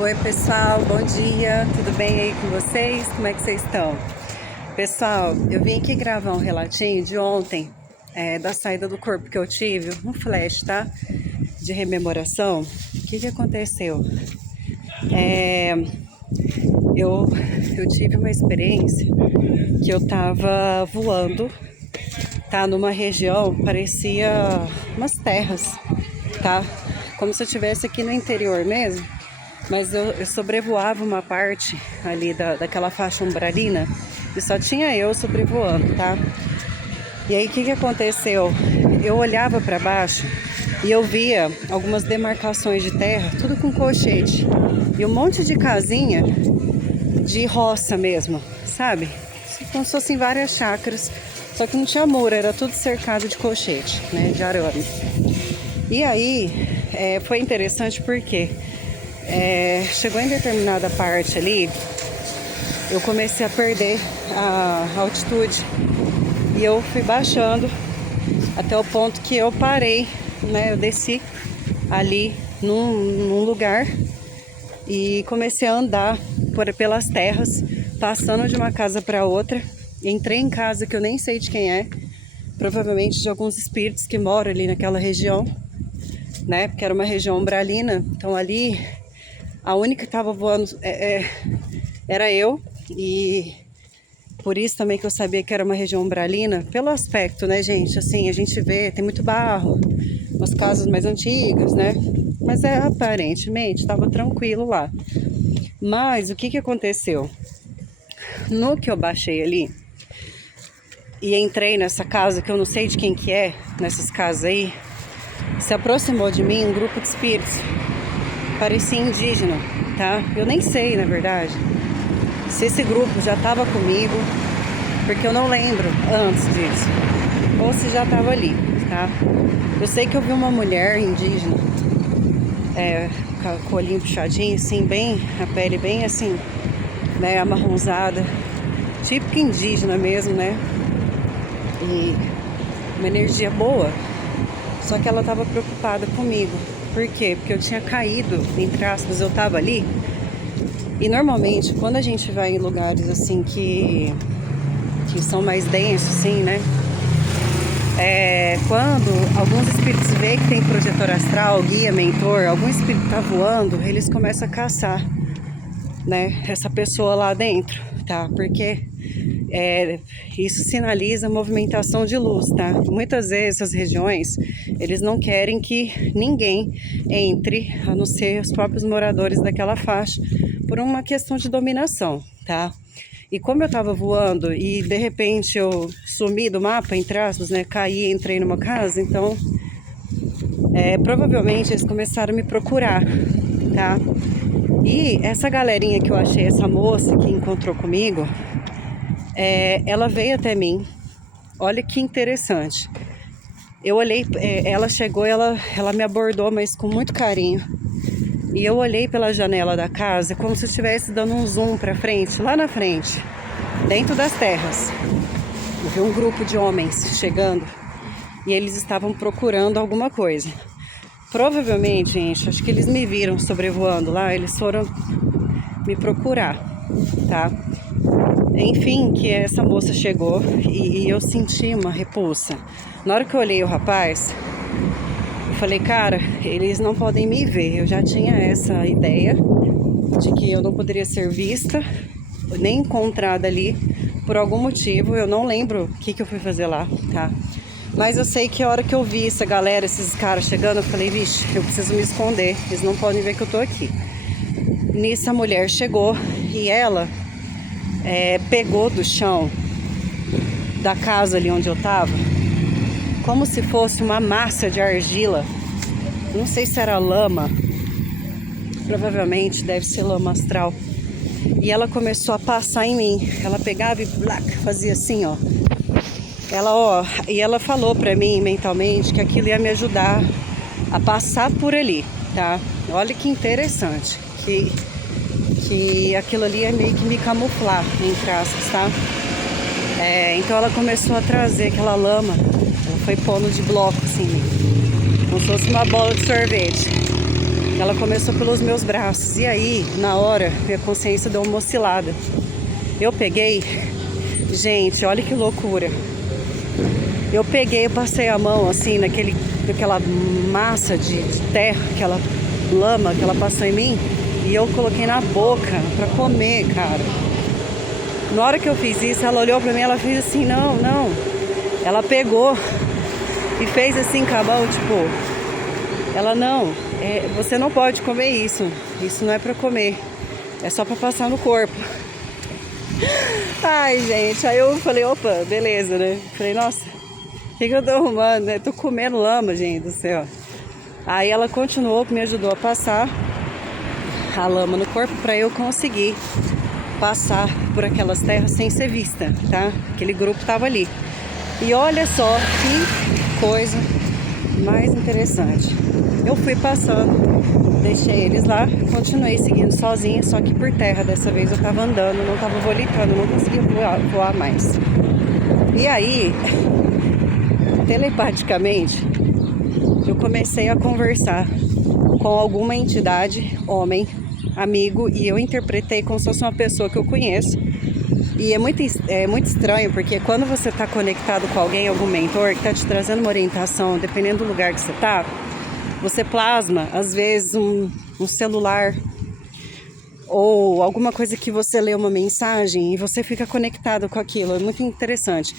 Oi pessoal, bom dia, tudo bem aí com vocês? Como é que vocês estão? Pessoal, eu vim aqui gravar um relatinho de ontem, da saída do corpo que eu tive, um flash, tá? De rememoração. O que aconteceu? É, eu, eu tive uma experiência que eu tava voando, tá? Numa região, parecia umas terras, tá? Como se eu estivesse aqui no interior mesmo. Mas eu sobrevoava uma parte ali daquela faixa umbralina e só tinha eu sobrevoando, tá? E aí o que aconteceu? Eu olhava para baixo e eu via algumas demarcações de terra, tudo com colchete. E um monte de casinha de roça mesmo, sabe? Como se fossem várias chácaras, só que não tinha muro, era tudo cercado de colchete, né? De arame. E aí foi interessante porque chegou em determinada parte ali, eu comecei a perder a altitude e eu fui baixando até o ponto que eu parei, né? Eu desci ali num lugar e comecei a andar pelas terras, passando de uma casa para outra. Entrei em casa que eu nem sei de quem é, provavelmente de alguns espíritos que moram ali naquela região, né? Porque era uma região umbralina, então ali a única que estava voando era eu, e por isso também que eu sabia que era uma região umbralina, pelo aspecto, né, gente? Assim, a gente vê, tem muito barro, umas casas mais antigas, né? Mas aparentemente estava tranquilo lá. Mas o que aconteceu? No que eu baixei ali e entrei nessa casa, que eu não sei de quem que é, nessas casas aí, se aproximou de mim um grupo de espíritos. Parecia indígena, tá? Eu nem sei, na verdade, se esse grupo já estava comigo, porque eu não lembro antes disso, ou se já estava ali, tá? Eu sei que eu vi uma mulher indígena, com o olhinho puxadinho, assim, bem, a pele bem assim, né, amarronzada, típica indígena mesmo, né? E uma energia boa, só que ela estava preocupada comigo. Por quê? Porque eu tinha caído, entre aspas, eu tava ali. E normalmente, quando a gente vai em lugares assim que são mais densos, assim, né? Quando alguns espíritos veem que tem projetor astral, guia, mentor, algum espírito tá voando, eles começam a caçar, né? Essa pessoa lá dentro, tá? Porque isso sinaliza movimentação de luz, tá? Muitas vezes essas regiões, eles não querem que ninguém entre, a não ser os próprios moradores daquela faixa, por uma questão de dominação, tá? E como eu tava voando e de repente eu sumi do mapa, entre aspas, né? Caí e entrei numa casa, então provavelmente eles começaram a me procurar, tá? E essa galerinha que eu achei, essa moça que encontrou comigo, ela veio até mim. Olha que interessante. Eu olhei, ela chegou, ela me abordou, mas com muito carinho. E eu olhei pela janela da casa como se estivesse dando um zoom para frente, lá na frente, dentro das terras. Eu vi um grupo de homens chegando e eles estavam procurando alguma coisa. Provavelmente, gente, acho que eles me viram sobrevoando lá, eles foram me procurar, tá? Enfim, que essa moça chegou e eu senti uma repulsa. Na hora que eu olhei o rapaz, eu falei, cara, eles não podem me ver. Eu já tinha essa ideia de que eu não poderia ser vista, nem encontrada ali, por algum motivo. Eu não lembro o que eu fui fazer lá, tá? Mas eu sei que a hora que eu vi essa galera, esses caras chegando, eu falei, vixe, eu preciso me esconder. Eles não podem ver que eu tô aqui. Nisso a mulher chegou e ela pegou do chão da casa ali onde eu tava, como se fosse uma massa de argila. Não sei se era lama, provavelmente deve ser lama astral. E ela começou a passar em mim. Ela pegava e fazia assim, ó. E ela falou pra mim mentalmente que aquilo ia me ajudar a passar por ali, tá? Olha que interessante, que aquilo ali é meio que me camuflar, entre aspas, tá? Então ela começou a trazer aquela lama, ela foi pondo de bloco assim, como se fosse uma bola de sorvete. Ela começou pelos meus braços. E aí, na hora, minha consciência deu uma oscilada. Eu peguei... Gente, olha que loucura. Eu peguei e passei a mão assim naquela massa de terra, aquela lama que ela passou em mim. E eu coloquei na boca pra comer, cara. Na hora que eu fiz isso, ela olhou pra mim, ela fez assim, não, não. Ela pegou e fez assim com a mão, tipo... Ela, não, você não pode comer isso. Isso não é pra comer. É só pra passar no corpo. Ai, gente, aí eu falei, opa, beleza, né? Falei, nossa, o que eu tô arrumando, né? Tô comendo lama, gente do céu. Aí ela continuou, me ajudou a passar a lama no corpo pra eu conseguir passar por aquelas terras sem ser vista, tá? Aquele grupo tava ali. E olha só que coisa mais interessante. Eu fui passando, deixei eles lá, continuei seguindo sozinha, só que por terra. Dessa vez eu tava andando, não tava volitando, não conseguia voar mais. E aí, telepaticamente, eu comecei a conversar com alguma entidade, homem, amigo, e eu interpretei como se fosse uma pessoa que eu conheço. E é muito estranho, porque quando você está conectado com alguém, algum mentor, que está te trazendo uma orientação, dependendo do lugar que você está, você plasma, às vezes, um celular ou alguma coisa que você lê uma mensagem e você fica conectado com aquilo. É muito interessante.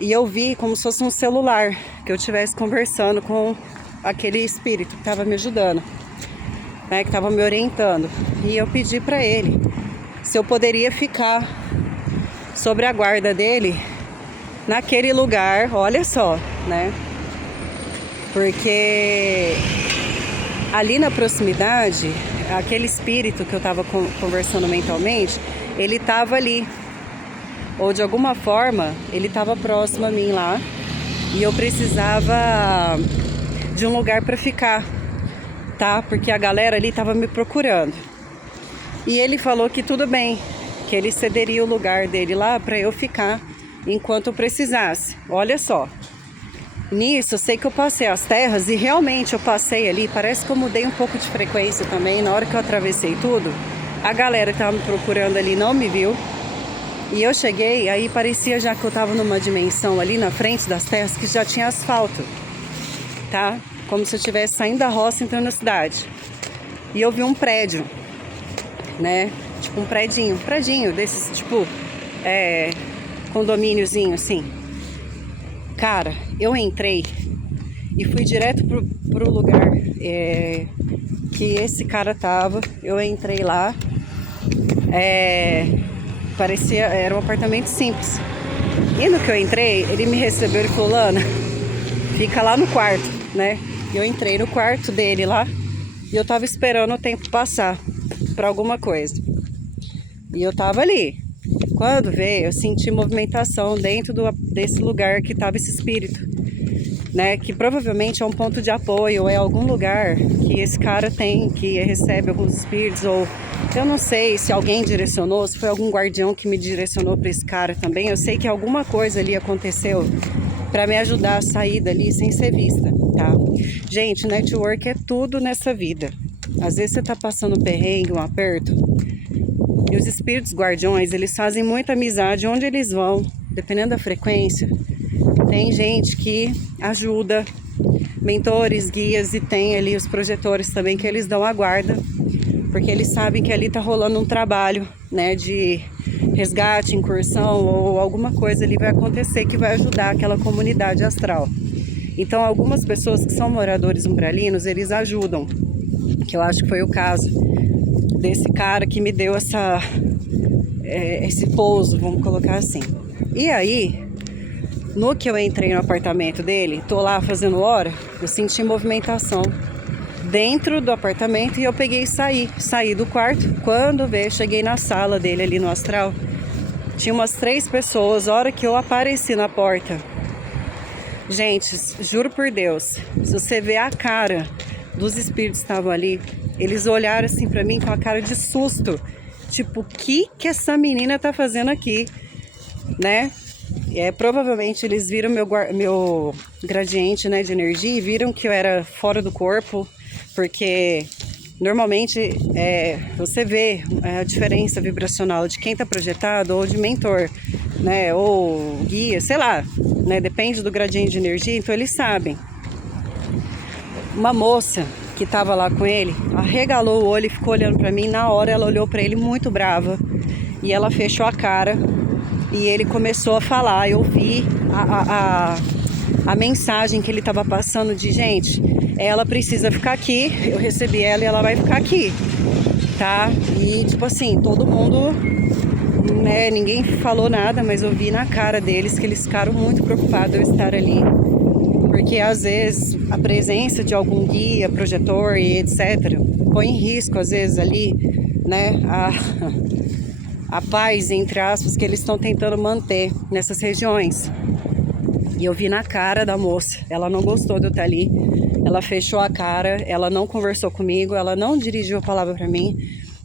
E eu vi como se fosse um celular, que eu estivesse conversando com aquele espírito que estava me ajudando, né, que estava me orientando. E eu pedi para ele se eu poderia ficar sobre a guarda dele naquele lugar, olha só, né? Porque ali na proximidade, aquele espírito que eu estava conversando mentalmente, ele estava ali. Ou de alguma forma, ele estava próximo a mim lá. E eu precisava de um lugar para ficar, tá? Porque a galera ali estava me procurando. E ele falou que tudo bem, que ele cederia o lugar dele lá para eu ficar enquanto eu precisasse. Olha só. Nisso, eu sei que eu passei as terras e realmente eu passei ali. Parece que eu mudei um pouco de frequência também. Na hora que eu atravessei tudo, a galera que estava me procurando ali não me viu. E eu cheguei, aí parecia já que eu estava numa dimensão ali na frente das terras que já tinha asfalto, tá? Como se eu estivesse saindo da roça e entrando na cidade. E eu vi um prédio, né? Tipo um predinho desses, tipo, condomíniozinho assim. Cara, eu entrei e fui direto pro lugar que esse cara tava. Eu entrei lá, parecia, era um apartamento simples. E no que eu entrei, ele me recebeu e falou, Lana, fica lá no quarto, né? Eu entrei no quarto dele lá e eu tava esperando o tempo passar pra alguma coisa. E eu tava ali. Quando veio, eu senti movimentação dentro desse lugar que tava esse espírito, né? Que provavelmente é um ponto de apoio, ou é algum lugar que esse cara tem, que recebe alguns espíritos, ou eu não sei se alguém direcionou, se foi algum guardião que me direcionou para esse cara também. Eu sei que alguma coisa ali aconteceu para me ajudar a sair dali sem ser vista, tá? Gente, network é tudo nessa vida. Às vezes você tá passando um perrengue, um aperto, e os espíritos guardiões, eles fazem muita amizade onde eles vão, dependendo da frequência. Tem gente que ajuda, mentores, guias, e tem ali os projetores também que eles dão a guarda, porque eles sabem que ali tá rolando um trabalho, né, de resgate, incursão ou alguma coisa ali vai acontecer que vai ajudar aquela comunidade astral. Então algumas pessoas que são moradores umbralinos, eles ajudam, que eu acho que foi o caso desse cara que me deu esse pouso, vamos colocar assim. E aí, no que eu entrei no apartamento dele, tô lá fazendo hora, eu senti movimentação dentro do apartamento e eu peguei e saí do quarto. Quando veio, cheguei na sala dele ali no astral, tinha umas 3 pessoas. A hora que eu apareci na porta, gente, juro por Deus, se você ver a cara dos espíritos que estavam ali, eles olharam assim pra mim com a cara de susto, tipo, o que essa menina tá fazendo aqui, né? Provavelmente eles viram meu gradiente, né, de energia, e viram que eu era fora do corpo, porque Normalmente, você vê a diferença vibracional de quem está projetado ou de mentor, né? Ou guia, sei lá, né? Depende do gradiente de energia, então eles sabem. Uma moça que estava lá com ele arregalou o olho e ficou olhando para mim. Na hora ela olhou para ele muito brava e ela fechou a cara e ele começou a falar. Eu vi a mensagem que ele estava passando de: gente, ela precisa ficar aqui, eu recebi ela e ela vai ficar aqui, tá? E tipo assim, todo mundo, né, ninguém falou nada, mas eu vi na cara deles que eles ficaram muito preocupados eu estar ali, porque às vezes a presença de algum guia, projetor e etc põe em risco às vezes ali, né, a paz, entre aspas, que eles estão tentando manter nessas regiões. E eu vi na cara da moça, ela não gostou de eu estar ali, ela fechou a cara, ela não conversou comigo, ela não dirigiu a palavra para mim,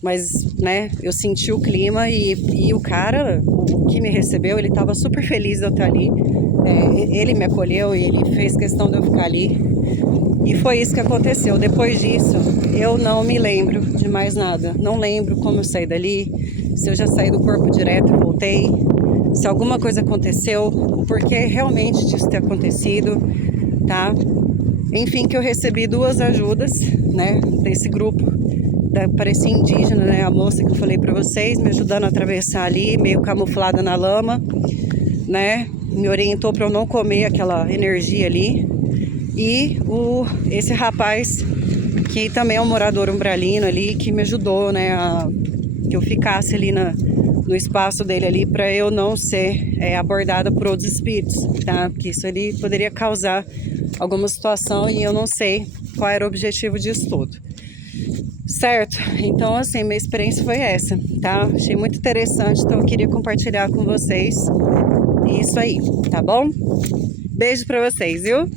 mas, né, eu senti o clima e o cara, o que me recebeu, ele estava super feliz de eu estar ali, ele me acolheu e ele fez questão de eu ficar ali, e foi isso que aconteceu. Depois disso, eu não me lembro de mais nada, não lembro como eu saí dali, se eu já saí do corpo direto e voltei, se alguma coisa aconteceu, o porquê realmente disso ter acontecido, tá? Enfim, que eu recebi 2 ajudas, né, desse grupo, parecia indígena, né, a moça que eu falei pra vocês, me ajudando a atravessar ali, meio camuflada na lama, né, me orientou pra eu não comer aquela energia ali, e esse rapaz, que também é um morador umbralino ali, que me ajudou, né, que eu ficasse ali no espaço dele ali, para eu não ser abordada por outros espíritos, tá? Porque isso ali poderia causar alguma situação e eu não sei qual era o objetivo disso tudo. Certo? Então, assim, minha experiência foi essa, tá? Achei muito interessante, então eu queria compartilhar com vocês isso aí, tá bom? Beijo pra vocês, viu?